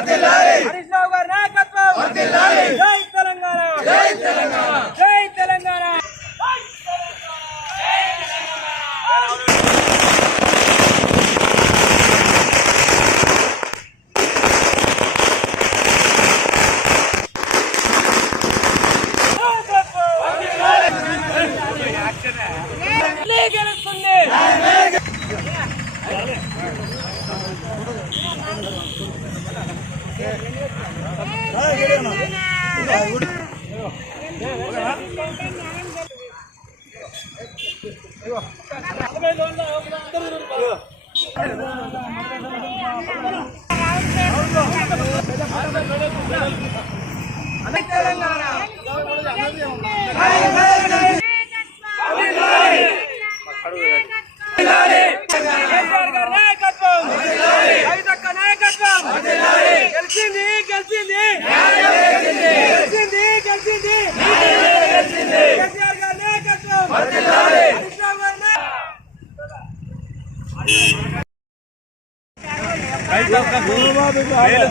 హరీష్ రావు గారి నాయకత్వం, జై తెలంగాణ, జై తెలంగాణ, జై తెలంగాణ.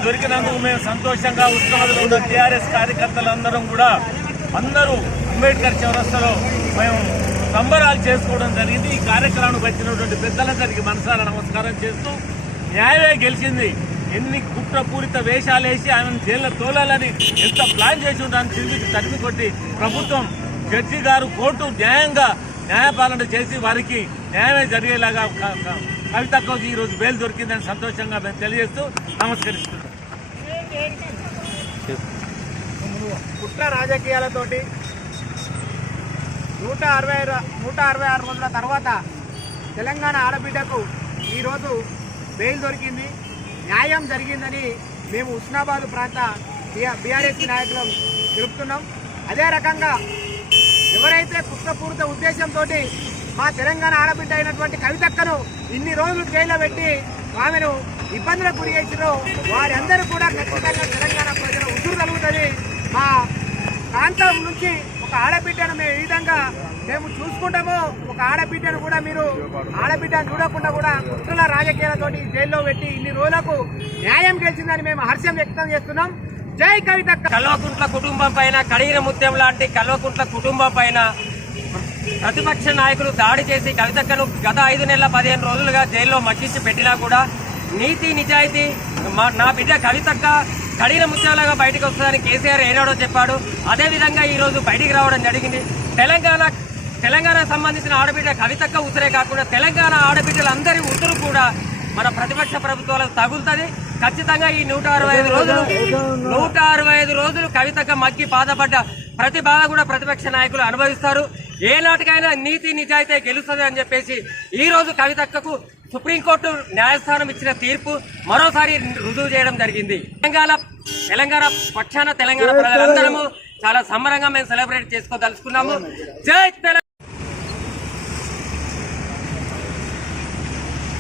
దొరికినందుకు మేము సంతోషంగా ఉత్సవాలు ఉన్న టీఆర్ఎస్ కార్యకర్తలందరం కూడా అందరూ అంబేద్కర్ చౌరస్తాలో మేము సంబరాలు చేసుకోవడం జరిగింది. ఈ కార్యక్రమానికి వచ్చినటువంటి పెద్దలందరికీ మనసారా నమస్కారం చేస్తూ న్యాయమే గెలిచింది. ఎన్ని కుట్రపూరిత వేషాలేసి ఆమెను జైల్లో తోలాలని ఎంత ప్లాన్ చేసి దాన్ని తిరిగి తరిమి కొట్టి ప్రభుత్వం జడ్జి గారు కోర్టు న్యాయంగా న్యాయపాలన చేసి వారికి న్యాయమే జరిగేలాగా కవితకు ఈరోజు బెయిల్ దొరికిందని సంతోషంగా మేము తెలియజేస్తూ నమస్కరిస్తున్నాం. కుట్ర రాజకీయాలతోటి 166 రోజుల తర్వాత తెలంగాణ ఆడబిడ్డకు ఈరోజు బెయిల్ దొరికింది, న్యాయం జరిగిందని మేము హుస్నాబాద్ ప్రాంత బీఆర్ఎస్ నాయకులు తెలుపుతున్నాం. అదే రకంగా ఎవరైతే కుట్రపూరిత ఉద్దేశంతో మా తెలంగాణ ఆడబిడ్డ అయినటువంటి కవితక్కను ఇన్ని రోజులు జైల్లో పెట్టి ఆమెను ఇబ్బందులకు గురి చేసిరో వారి అందరూ కూడా ఖచ్చితంగా తెలంగాణ ప్రజల ఉసురు కలుగుతుంది. మా ప్రాంతం నుంచి ఒక ఆడబిడ్డను మేము ఈ విధంగా మేము చూసుకుంటాము, ఒక ఆడబిడ్డను కూడా మీరు ఆడబిడ్డను చూడకుండా కూడా కుట్రల రాజకీయాలతోటి జైల్లో పెట్టి ఇన్ని రోజులకు న్యాయం గెలిచిందని మేము హర్షం వ్యక్తం చేస్తున్నాం. జై కవితక్క. కల్వకుంట్ల కుటుంబం పైన కడిగిన ముత్యం లాంటి కల్వకుంట్ల కుటుంబం పైన ప్రతిపక్ష నాయకులు దాడి చేసి కవితక్కను గత 5 నెలల 15 రోజులుగా జైల్లో మగ్గించి పెట్టినా కూడా నీతి నిజాయితీ నా బిడ్డ కవితక్క కడిగిన ముత్యాలుగా బయటకు వస్తుందని కేసీఆర్ ఏనాడో చెప్పాడు. అదేవిధంగా ఈరోజు బయటికి రావడం జరిగింది. తెలంగాణ సంబంధించిన ఆడబిడ్డ కవితక్క ఉసురే కాకుండా తెలంగాణ ఆడబిడ్డలందరి ఉసురు కూడా మన ప్రతిపక్ష ప్రభుత్వాలకు తగులుతుంది. ఖచ్చితంగా ఈ 165 రోజులు కవితక్క మగ్గి బాధపడ్డ ప్రతి బాధ కూడా ప్రతిపక్ష నాయకులు అనుభవిస్తారు. ఏ నాటికైనా నీతి నిజాయితీ గెలుస్తుంది అని చెప్పేసి ఈ రోజు కవితక్కకు సుప్రీంకోర్టు న్యాయస్థానం ఇచ్చిన తీర్పు మరోసారి రుజువు చేయడం జరిగింది. తెలంగాణ పక్షాన తెలంగాణ ప్రజలందరము చాలా సంబరంగా మేము సెలబ్రేట్ చేసుకోదలుచుకున్నాము. జై తెలంగాణ.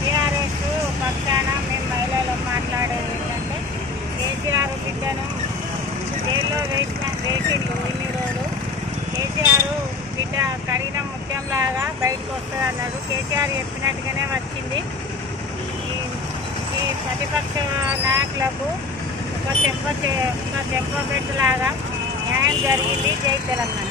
టీఆర్ఎస్ పక్షాన మేము మహిళలు మాట్లాడేది ఏంటంటే కేసీఆర్ బిడ్డను జైల్లో వేసిండు ఇన్ని రోజులు. కేసీఆర్ బిడ్డ కడిగిన ముత్యంలాగా బయటకు వస్తుంది అన్నాడు. కేసీఆర్ చెప్పినట్టుగానే వచ్చింది. ఈ ప్రతిపక్ష నాయకులకు ఒక చెంపపెట్టులాగా న్యాయం జరిగింది. జై తెలంగాణ.